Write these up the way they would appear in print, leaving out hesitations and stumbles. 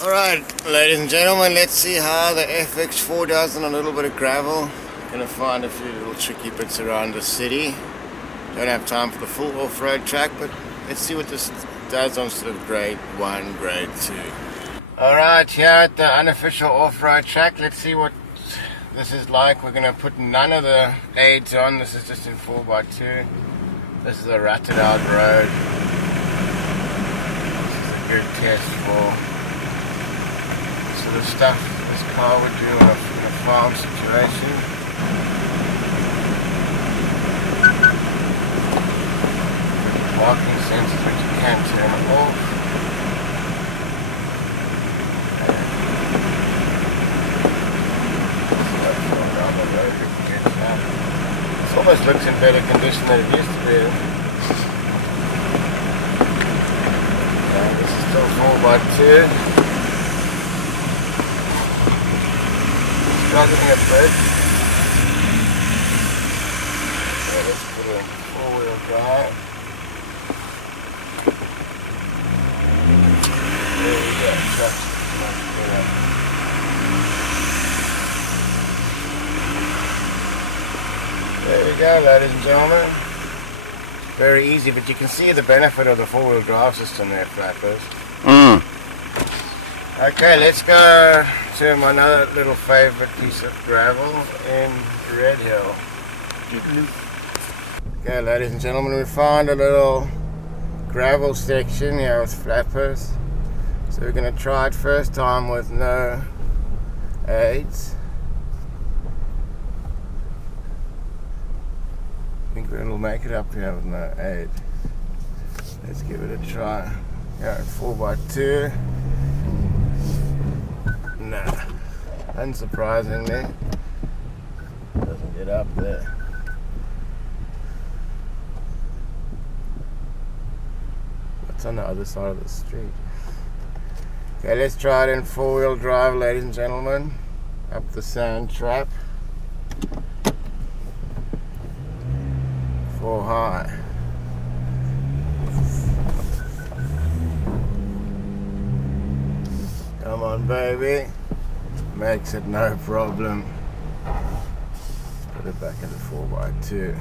Alright, ladies and gentlemen, let's see how the FX4 does on a little bit of gravel. Gonna find a few little tricky bits around the city. Don't have time for the full off-road track, but let's see what this does on sort of grade 1, grade 2. Alright, here at the unofficial off-road track, let's see what this is like. We're gonna put none of the aids on. This is just in 4x2. This is a rutted out road. This is a good test for the stuff this car would do in a farm situation. Parking sensors which you can turn off. This almost looks in better condition than it used to be. This is still 4x2. Struggling a bit. So let's put it in 4-wheel drive. There we go. That's much better. There we go, ladies and gentlemen. Very easy, but you can see the benefit of the 4-wheel drive system there, flappers. Okay, let's go to my another little favourite piece of gravel in Red Hill. Okay, ladies and gentlemen, we found a little gravel section here with flappers. So we're going to try it first time with no aids. I think we'll make it up here with no aid. Let's give it a try. Yeah, 4x2. Nah, unsurprisingly, doesn't get up there. What's on the other side of the street? Okay, let's try it in 4-wheel drive, ladies and gentlemen. Up the sand trap. 4 high. Come on, baby. Makes it no problem. Let's put it back into 4x2.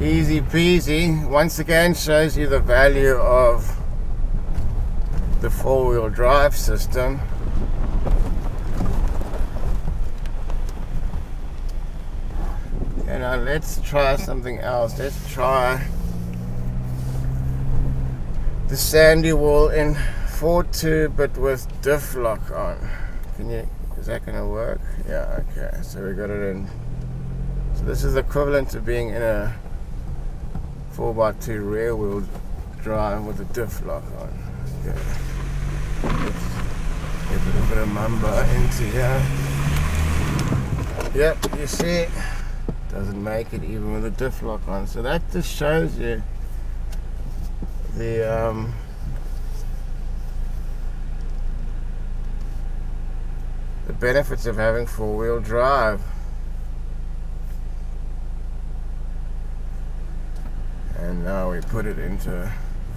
Easy peasy. Once again shows you the value of the 4-wheel drive system. Okay, now let's try something else. Let's try the sandy wall in 4.2 but with diff-lock on. Is that gonna work? Yeah, okay. So we got it in. So this is equivalent to being in a 4x2 rear wheel drive with a diff-lock on. Okay. Let's get a little bit of mamba into here. Yep, you see, doesn't make it even with a diff-lock on. So that just shows you the benefits of having 4-wheel drive. And now we put it into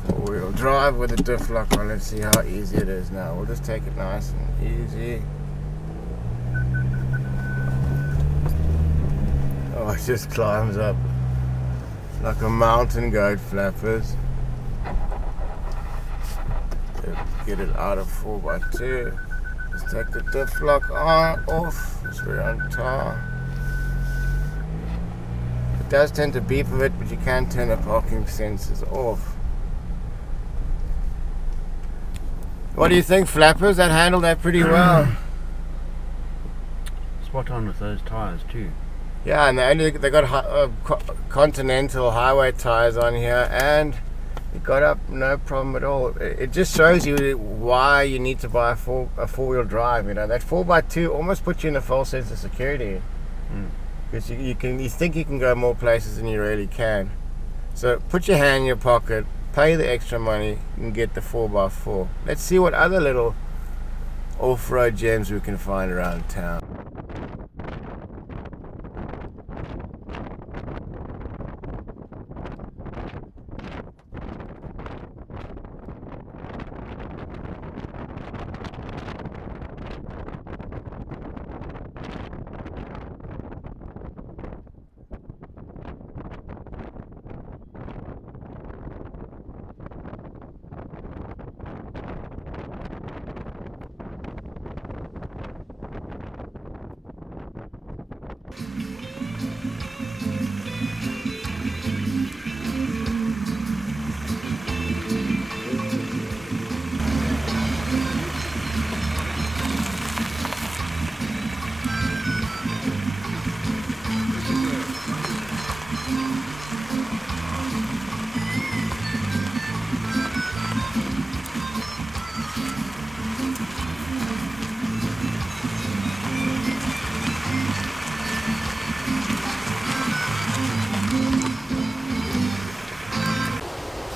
4-wheel drive with a diff-lock on. Let's see how easy it is now. We'll just take it nice and easy. Oh, it just climbs up like a mountain goat, flappers. Get it out of 4x2. Let's take the diff-lock off, as we're on tar. It does tend to beep a bit, but you can turn the parking sensors off. What do you think, flappers? That handled that pretty well. Spot on with those tyres too. Yeah, and they got Continental highway tyres on here, and it got up no problem at all. It just shows you why you need to buy a 4-wheel drive. You know, that 4x2 almost puts you in a false sense of security, because you think you can go more places than you really can. So put your hand in your pocket, pay the extra money, and get the 4x4. Let's see what other little off-road gems we can find around town.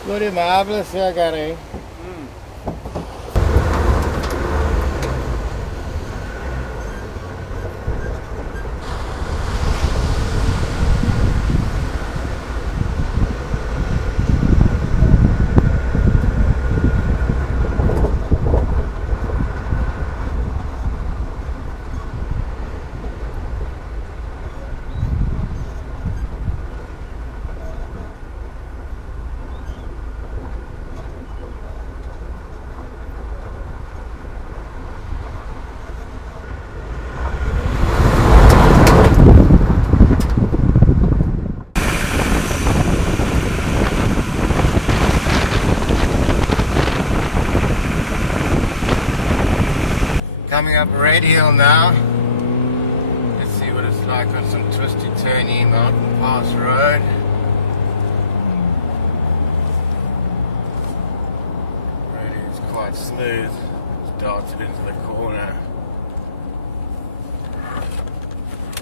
Bloody marvellous here, Gary. Coming up Red Hill now. Let's see what it's like on some twisty, turny mountain pass road. Road is quite smooth. It's darted into the corner.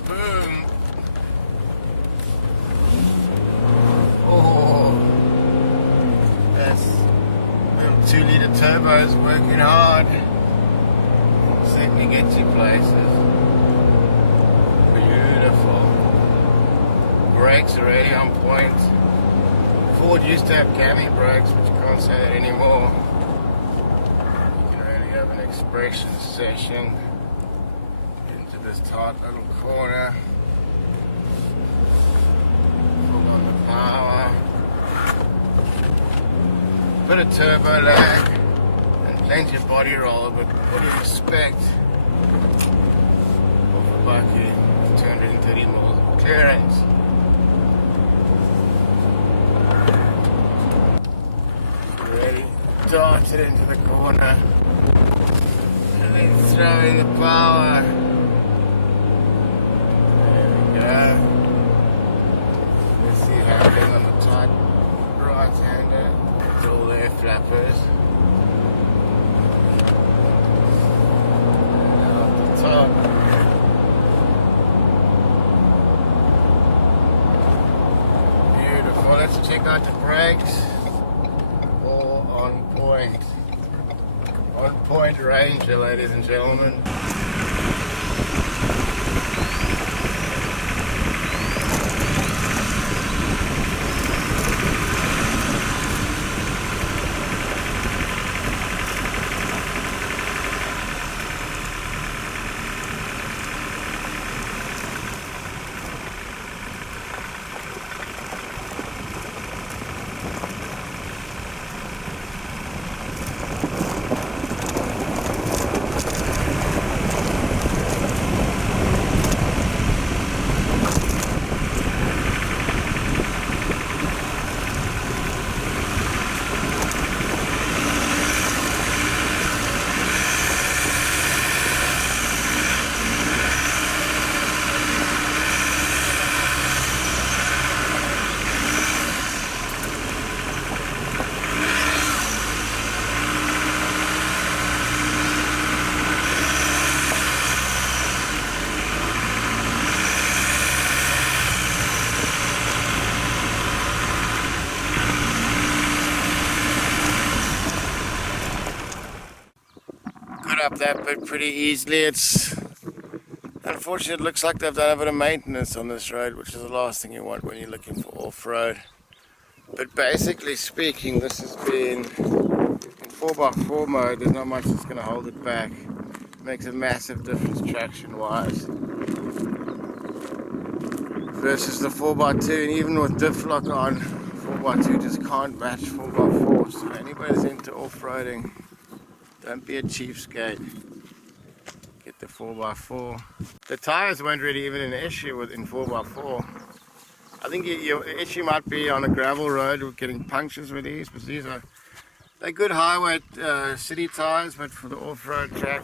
Boom! Oh, that's little 2-litre turbos working hard. Certainly gets you places. Beautiful. Brakes are really on point. Ford used to have cami brakes, but you can't say that anymore. You can really have an expression session into this tight little corner. Full on the power. Bit of turbo lag. Plenty of body roll, but what do you expect of a bakkie with 230 mils of clearance? Ready, dart it into the corner, and then throw in the power. There we go. Let's see how it is on the tight right-hander. It's all their flappers. Beautiful. Let's check out the brakes. All on point. On point Ranger, ladies and gentlemen. Up that bit pretty easily. It's unfortunate. It looks like they've done a bit of maintenance on this road, which is the last thing you want when you're looking for off-road. But basically speaking, this has been in 4x4 mode. There's not much that's going to hold it back. It makes a massive difference traction wise versus the 4x2, and even with diff-lock on, 4x2 just can't match 4x4. So anybody that's into off-roading, don't be a cheapskate. Get the 4x4. The tires weren't really even an issue in 4x4. I think your issue might be on a gravel road with getting punctures with these, but they're good highway city tires, but for the off-road track,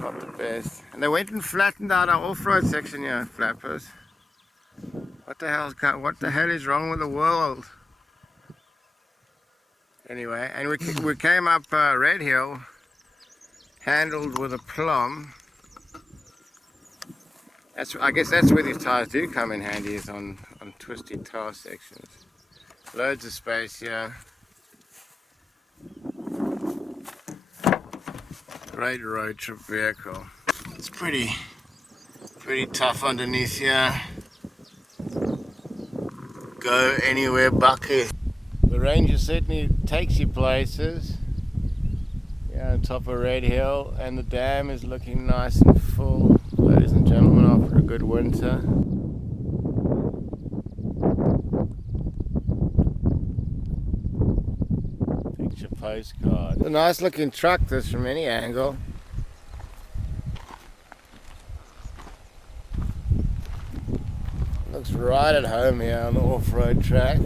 not the best. And they went and flattened out our off-road section here, flappers. What the hell is wrong with the world? Anyway, and we came up Red Hill, handled with a plum. I guess that's where these tires do come in handy, is on twisty tire sections. Loads of space here. Great road trip vehicle. It's pretty tough underneath here. Go anywhere bakkie. The Ranger certainly takes you places. Yeah, on top of Red Hill, and the dam is looking nice and full, ladies and gentlemen, after a good winter. Picture postcard. It's a nice looking truck, this, from any angle. Looks right at home here on the off-road track.